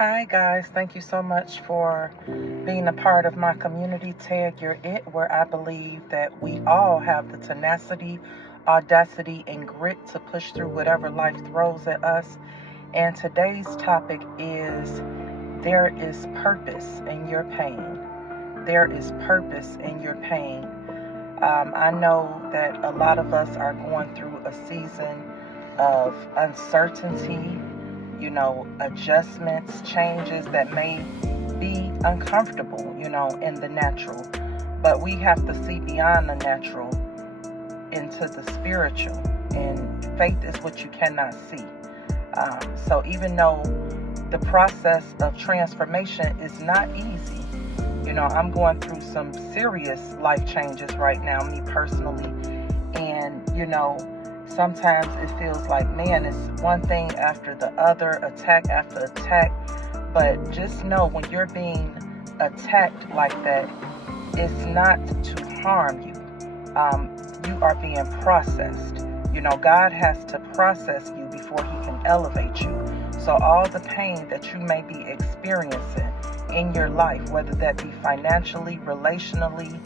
Hi guys, thank you so much for being a part of my community, Tag Your It, where I believe that we all have the tenacity, audacity, and grit to push through whatever life throws at us. And today's topic is there is purpose in your pain. There is purpose in your pain. I know that a lot of us are going through a season of uncertainty, adjustments, changes that may be uncomfortable, in the natural. But we have to see beyond the natural into the spiritual. And faith is what you cannot see. So even though the process of transformation is not easy, I'm going through some serious life changes right now, me personally. And, sometimes it feels like, man, it's one thing after the other, attack after attack. But just know when you're being attacked like that, it's not to harm you. You are being processed. God has to process you before he can elevate you. So all the pain that you may be experiencing in your life, whether that be financially, relationally,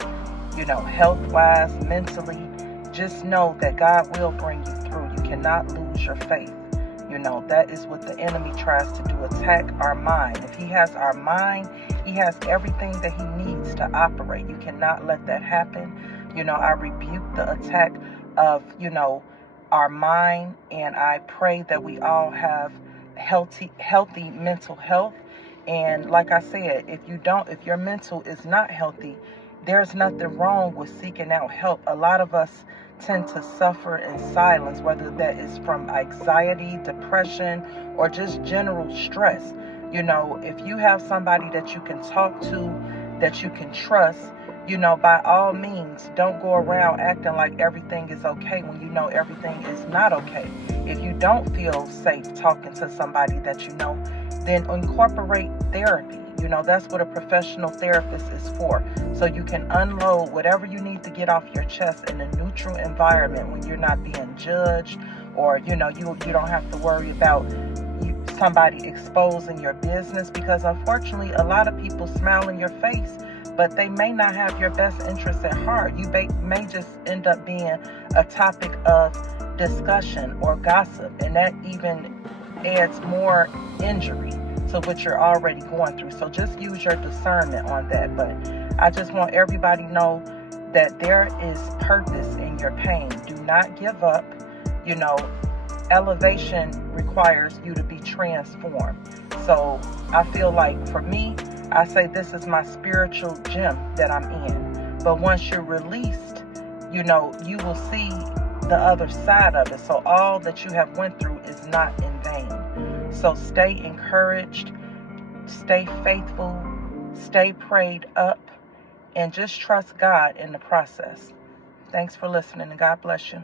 health-wise, mentally, just know that God will bring you through. You cannot lose your faith. That is what the enemy tries to do, attack our mind. If he has our mind, he has everything that he needs to operate. You cannot let that happen. I rebuke the attack of, our mind, and I pray that we all have healthy mental health. And like I said, if your mental is not healthy, there's nothing wrong with seeking out help. A lot of us tend to suffer in silence, whether that is from anxiety, depression, or just general stress. If you have somebody that you can talk to, that you can trust, by all means, don't go around acting like everything is okay when you know everything is not okay. If you don't feel safe talking to somebody that you know, then incorporate therapy. That's what a professional therapist is for. So you can unload whatever you need to get off your chest in a neutral environment when you're not being judged, or, you don't have to worry about somebody exposing your business, because unfortunately a lot of people smile in your face, but they may not have your best interests at heart. You may just end up being a topic of discussion or gossip, and that even adds more injury to what you're already going through. So just use your discernment on that. But I just want everybody to know that there is purpose in your pain. Do not give up. Elevation requires you to be transformed. So I feel like, for me, I say this is my spiritual gym that I'm in. But once you're released, you will see the other side of it. So all that you have went through is not in vain. So stay encouraged, stay faithful, stay prayed up, and just trust God in the process. Thanks for listening, and God bless you.